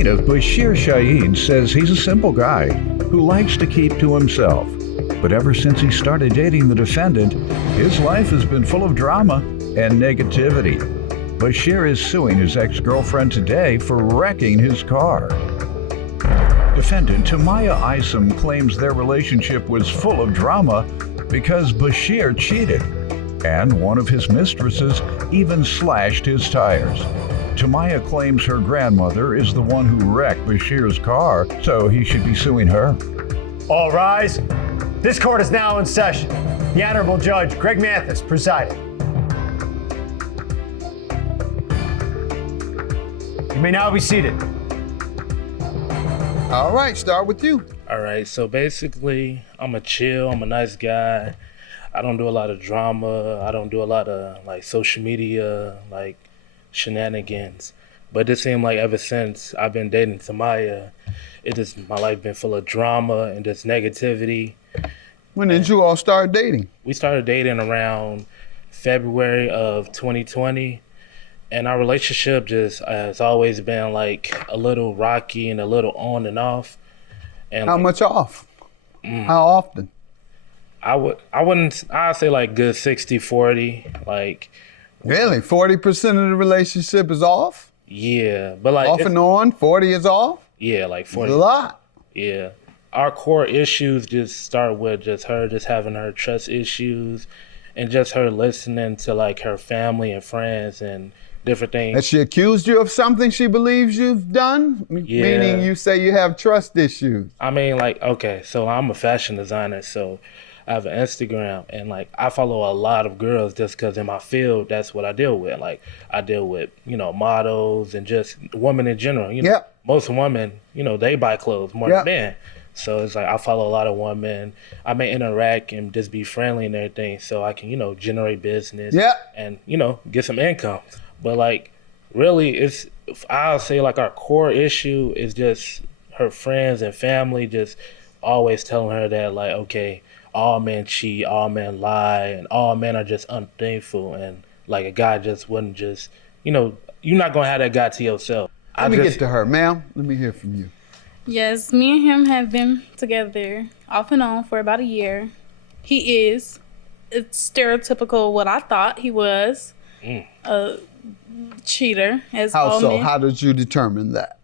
Plaintiff Bashir Shaheen says he's a simple guy who likes to keep to himself. But ever since he started dating the defendant, his life has been full of drama and negativity. Bashir is suing his ex-girlfriend today for wrecking his car. Defendant Tamaya Isom claims their relationship was full of drama because Bashir cheated, and one of his mistresses even slashed his tires. Tamaya claims her grandmother is the one who wrecked Bashir's car, so he should be suing her. All rise. This court is now in session. The Honorable Judge Greg Mathis presiding. You may now be seated. All right, start with you. All right, so basically, I'm a nice guy. I don't do a lot of drama. I don't do a lot of like social media, like shenanigans. But it seemed like ever since I've been dating Tamaya, my life been full of drama and just negativity. When did you all start dating? We started dating around February of 2020. And our relationship just has always been like a little rocky and a little on and off. And how much off? How often? I'd say like good 60-40. Like really? 40% of the relationship is off? Yeah. But like off and on, 40 is off? Yeah, like 40. That's a lot. Yeah. Our core issues just start with just her just having her trust issues and just her listening to like her family and friends and different things. Has she accused you of something she believes you've done? Yeah. Meaning you say you have trust issues. I mean, like, okay, so I'm a fashion designer, so I have an Instagram, and like I follow a lot of girls just because in my field, that's what I deal with. Like I deal with, models and just women in general. Most women, they buy clothes more than men. So it's like I follow a lot of women. I may interact and just be friendly and everything so I can, generate business and, get some income. But like, really, I'll say like our core issue is just her friends and family just always telling her that like, okay, all men cheat, all men lie, and all men are just unthankful. And like a guy just wouldn't just, you're not going to have that guy to yourself. Let me get to her. Ma'am, let me hear from you. Yes, me and him have been together off and on for about a year. He is stereotypical what I thought he was. A cheater, as how all so? men. How did you determine that?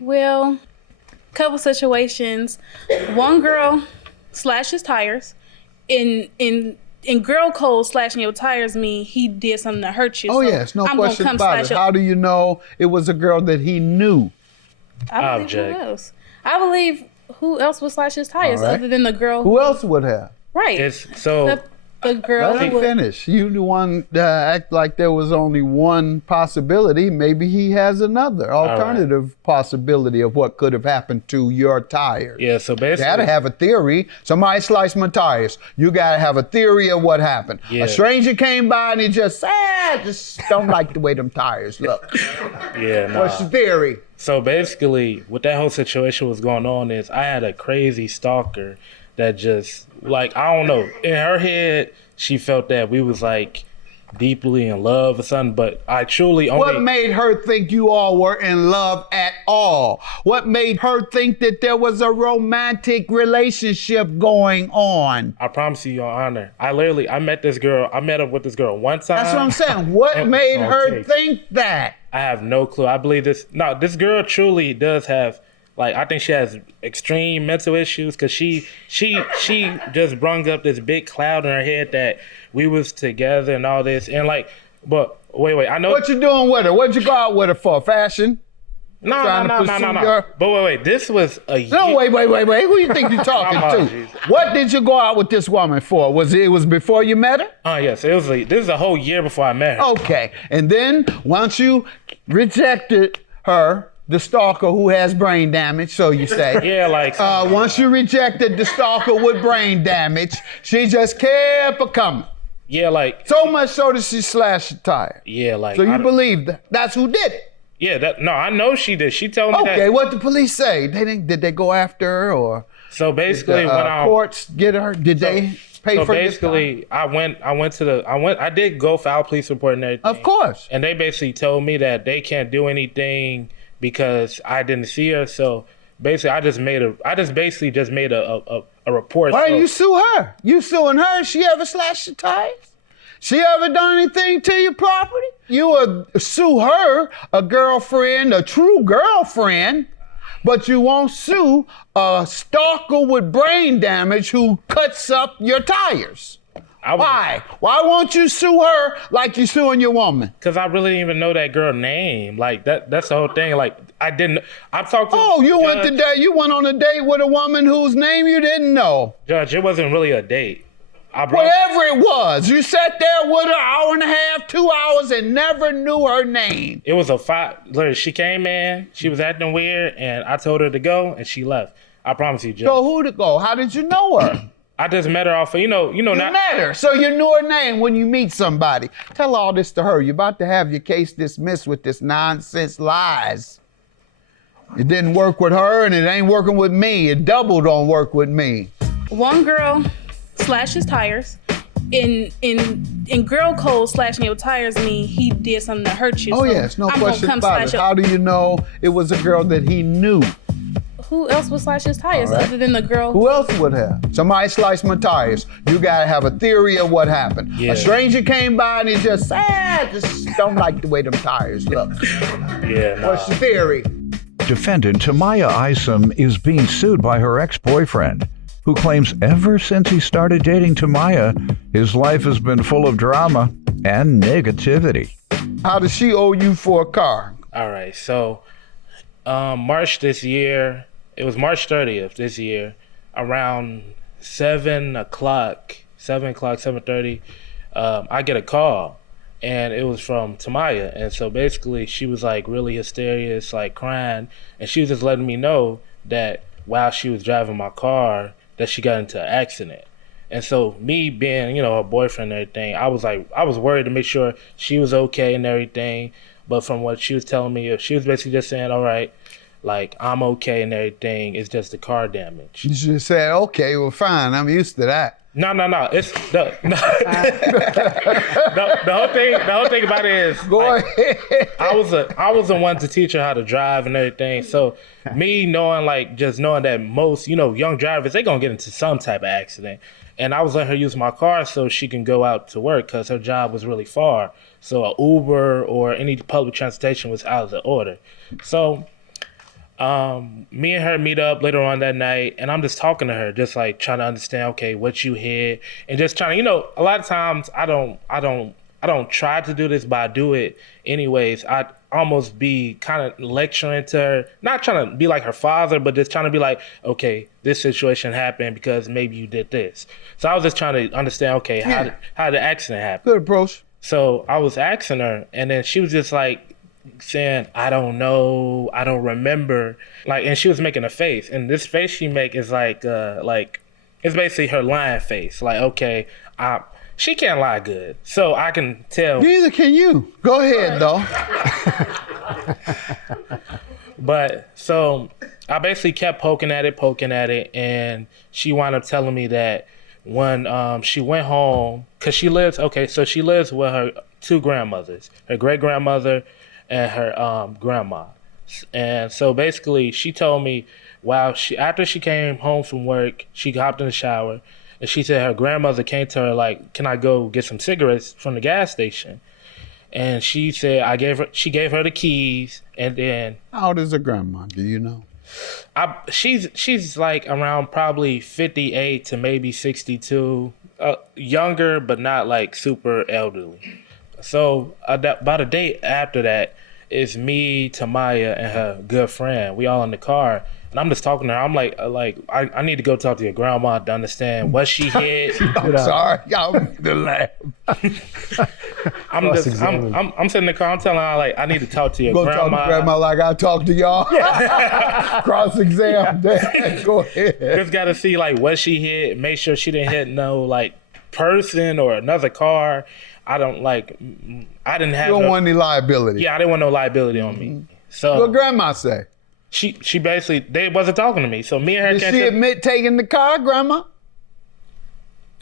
Well, couple situations. One girl slashed his tires. In girl code, slashing your tires mean he did something to hurt you. Oh, yes, no question about it. How do you know it was a girl that he knew? I believe who else? I believe who else would slash his tires other than the girl. Who else would have? Right. The girl. Let me finish. You the one act like there was only one possibility. Maybe he has another alternative possibility of what could have happened to your tires. Yeah, so basically. You gotta have a theory. Somebody sliced my tires. You gotta have a theory of what happened. Yeah. A stranger came by and he just don't like the way them tires look. Yeah, no. What's the theory? So basically, what that whole situation was going on is I had a crazy stalker that just, like, I don't know. In her head, she felt that we was, like, deeply in love or something, but I truly only... What made her think you all were in love at all? What made her think that there was a romantic relationship going on? I promise you, Your Honor. I met up with this girl one time. That's what I'm saying. What made her think that? I have no clue. I believe this girl truly does have, like, I think she has extreme mental issues because she just brung up this big cloud in her head that we was together and all this. And like, but wait, I know. What you doing with her? What'd you go out with her for? Fashion? No. But wait, this was a year. No, wait. Who you think you're talking to? What did you go out with this woman for? Was it before you met her? Yes, this is a whole year before I met her. Okay, and then once you rejected her, the stalker who has brain damage, so you say. Yeah, like. Once you rejected the stalker with brain damage, she just kept coming. Yeah, like. So much so that she slashed your tire. Yeah, like. So you believe that's who did it? Yeah, I know she did. She told me that. Okay, what the police say? Did they go after her or? So basically, when courts get her, did they pay for this? So basically, I did go file police report and everything. Of course. And they basically told me that they can't do anything because I didn't see her. So basically, I just basically just made a report. Why so, you sue her? You suing her? She ever slashed your tires? She ever done anything to your property? You would sue her, a girlfriend, a true girlfriend, but you won't sue a stalker with brain damage who cuts up your tires. Why? Why won't you sue her like you suing your woman? Because I really didn't even know that girl's name. Like that's the whole thing. Like I didn't. I talked to. Oh, you went on a date with a woman whose name you didn't know. Judge, it wasn't really a date. Whatever it was, you sat there with her hour and a half, 2 hours, and never knew her name. It was a fight. Literally, she came in, she was acting weird, and I told her to go, and she left. I promise you, Judge. So who to go? How did you know her? I just met her off of, you met her, so you knew her name when you meet somebody. Tell all this to her. You're about to have your case dismissed with this nonsense lies. It didn't work with her, and it ain't working with me. It double don't work with me. One girl slashes tires. In girl code, slashing your tires mean he did something to hurt you. Oh, so yes, no I'm question gonna about it. How do you know it was a girl that he knew? Who else would slash his tires Right. other than the girl? Who else would have? Somebody sliced my tires. You gotta have a theory of what happened. Yeah. A stranger came by and he just don't like the way them tires look. Yeah, nah. What's the theory? Defendant Tamaya Isom is being sued by her ex-boyfriend, who claims ever since he started dating Tamaya, his life has been full of drama and negativity. How does she owe you for a car? All right, so March this year, it was March 30th this year, around 7:30, I get a call, and it was from Tamaya. And so basically she was like really hysterious, like crying, and she was just letting me know that while she was driving my car, that she got into an accident. And so me being, her boyfriend and everything, I was worried to make sure she was okay and everything. But from what she was telling me, she was basically just saying, all right, like, I'm okay and everything. It's just the car damage. You just said, okay, well, fine. I'm used to that. No. It's the whole thing about it is Go ahead. I was the one to teach her how to drive and everything. So me knowing that most, young drivers, they gonna get into some type of accident. And I was letting her use my car so she can go out to work because her job was really far. So an Uber or any public transportation was out of the order. So me and her meet up later on that night, and I'm just talking to her, just like trying to understand, okay, what you hit, and just trying to, a lot of times I don't try to do this, but I do it anyways. I almost be kind of lecturing to her, not trying to be like her father, but just trying to be like, okay, this situation happened because maybe you did this. So I was just trying to understand, okay, how did the accident happen? Good approach. So I was asking her, and then she was just like saying, I don't know, I don't remember. Like, and she was making a face, and this face she make is like it's basically her lying face. Like, okay, she can't lie good, so I can tell. Neither can you. Go ahead, though. But so I basically kept poking at it, and she wound up telling me that when she went home, because she lives with her two grandmothers, her great grandmother and her grandma. And so basically she told me after she came home from work, she hopped in the shower, and she said her grandmother came to her like, can I go get some cigarettes from the gas station? And she said she gave her the keys, and then How old is her grandma? Do you know? She's like around probably 58 to maybe 62, younger but not like super elderly. So about a day after that, it's me, Tamaya, and her good friend. We all in the car, and I'm just talking to her. I'm like I need to go talk to your grandma to understand what she hit. I'm sorry. Y'all make the laugh. I'm sitting in the car. I'm telling her like I need to talk to your Go grandma. talk to grandma like I talk to y'all. Cross-exam. Go ahead. Just got to see like what she hit. Make sure she didn't hit no like person or another car. I didn't have. You don't want any liability. Yeah, I didn't want no liability on me. So What grandma say? she basically, they wasn't talking to me. So me and her Did she admit taking the car, grandma?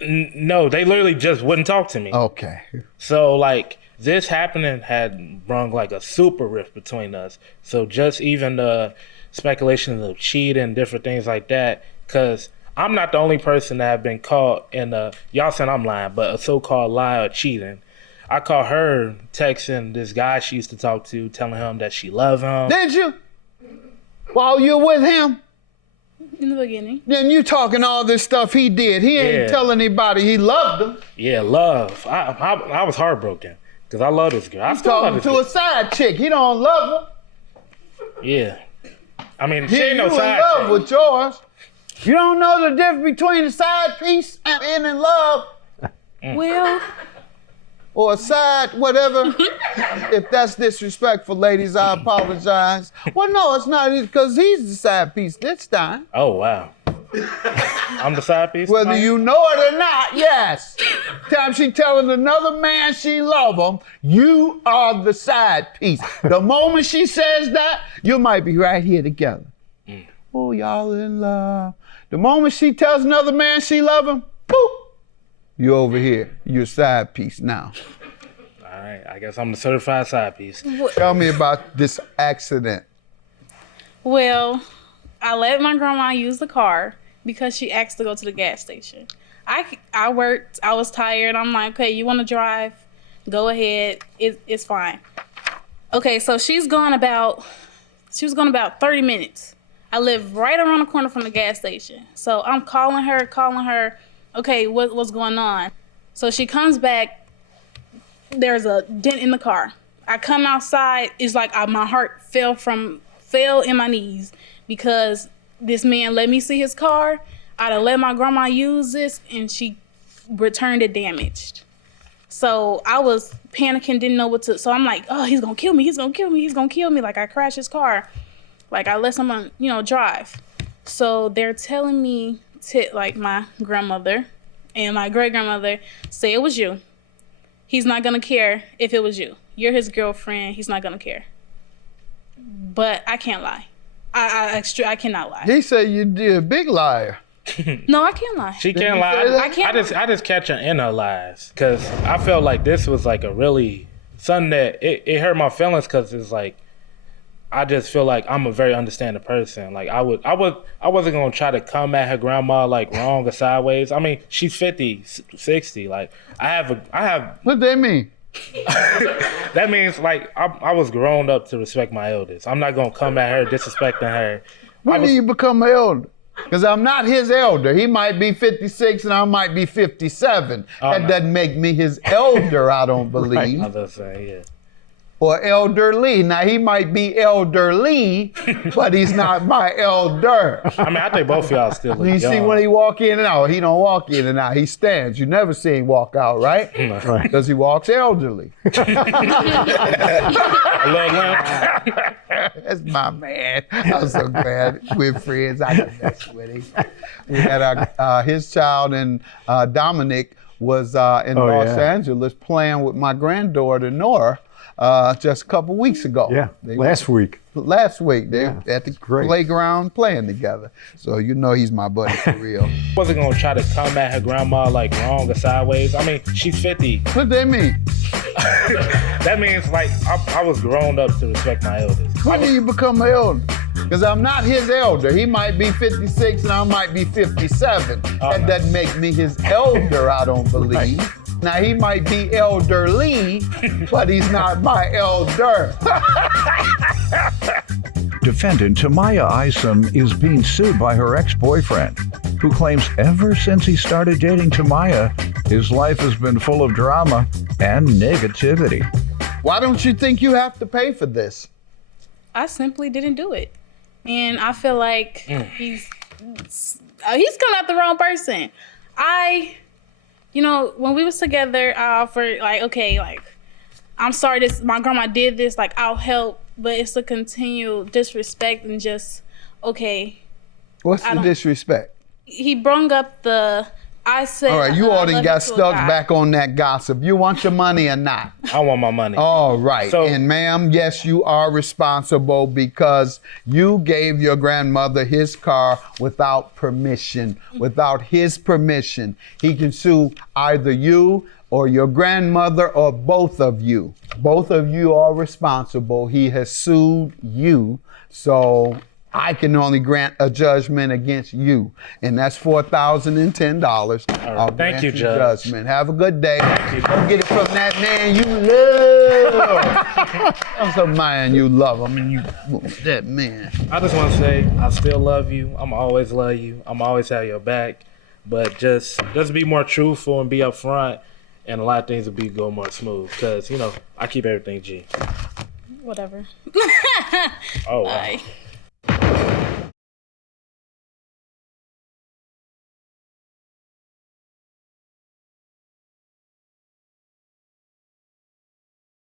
No, they literally just wouldn't talk to me. Okay. So like this happening had brung like a super rift between us. So just even the speculations of cheating, different things like that, because I'm not the only person that have been caught in y'all saying I'm lying, but a so-called lie or cheating. I caught her texting this guy she used to talk to, telling him that she loved him. Did you? While you're with him? In the beginning. Then you talking all this stuff he did. He ain't telling anybody he loved them. Yeah, love. I was heartbroken because I love this girl. I He's still love talking this to girl. a side chick. He don't love her. Yeah. I mean, she He ain't no you in side love chick. with yours. You don't know the difference between a side piece and being in love Well, or a side whatever. If that's disrespectful, ladies, I apologize. Well, no, it's not because he's the side piece this time. Oh, wow. I'm the side piece? Whether you know it or not, yes. Time she telling another man she love him, you are the side piece. The moment she says that, you might be right here together. Oh, y'all in love. The moment she tells another man she love him, boop, you over here. You're a side piece now. All right, I guess I'm the certified side piece. Tell me about this accident. well, I let my grandma use the car because she asked to go to the gas station. I worked, I was tired. I'm like, okay, you want to drive? Go ahead. It's fine. Okay, so she was gone about 30 minutes. I live right around the corner from the gas station. So I'm calling her. Okay, what's going on? So she comes back. There's a dent in the car. I come outside. It's like my heart fell in my knees because this man let me see his car. I'd have let my grandma use this, and she returned it damaged. So I was panicking, didn't know what to. So I'm like, oh, he's gonna kill me. He's gonna kill me. He's gonna kill me. Like I crashed his car. Like I let someone, drive. So they're telling me like my grandmother and my great grandmother say it was you. He's not gonna care if it was you. You're his girlfriend. He's not gonna care. But I can't lie. I cannot lie. He said you did a big liar. No, I can't lie. She can't lie. say that? I can't I just catch her in her lies because I felt like this was like a really something that it hurt my feelings because it's like I just feel like I'm a very understanding person. Like I wasn't gonna try to come at her grandma like wrong or sideways. I mean, she's 50, 60. Like I have. What they mean? That means like I was grown up to respect my elders. I'm not gonna come at her disrespecting her. When do you become an elder? Because I'm not his elder. He might be 56 and I might be 57. That no. doesn't make me his elder, I don't believe. I was just saying, yeah. Or elderly. Now he might be elderly, but he's not my elder. I mean, I think both of y'all still look You young. see when he walk in and out, he don't walk in and out. He stands. You never see him walk out, right? Right. Because he walks elderly. A little limp. That's my man. I'm so glad we're friends. I can mess with him. We had his child, and Dominic was in Los Angeles playing with my granddaughter, Nora, just a couple weeks ago. Yeah, last week. Last week, they at the playground playing together. So you know he's my buddy for real. Wasn't gonna try to come at her grandma like wrong or sideways. I mean, she's 50. What they mean? That means like I was grown up to respect my elders. When do you become an elder? Because I'm not his elder. He might be 56 and I might be 57. That doesn't make me his elder, I don't believe. Now he might be elderly, but he's not my elder. Defendant Tamaya Isom is being sued by her ex-boyfriend, who claims ever since he started dating Tamaya, his life has been full of drama and negativity. Why don't you think you have to pay for this? I simply didn't do it. And I feel like he's coming at the wrong person. When we was together, I offered like, okay, like, I'm sorry my grandma did this, like, I'll help, but it's a continual disrespect and just, okay. What's the disrespect? He brung up I said, all right, you all done got to a stuck guy. back on that gossip. You want your money or not? I want my money. All right. So- And ma'am, yes, you are responsible because you gave your grandmother his car without permission. Without his permission. He can sue either you or your grandmother or both of you. Both of you are responsible. He has sued you, so I can only grant a judgment against you, and that's $4,010. I'll Thank grant you, Judge. judgment. Have a good day. Go get it from that man you love. That's a man you love. I mean, you that man. I just want to say I still love you. I'm always love you. I'm always have your back. But just be more truthful and be upfront, and a lot of things will go more smooth. Cause I keep everything G. Whatever. Oh wow. Bye.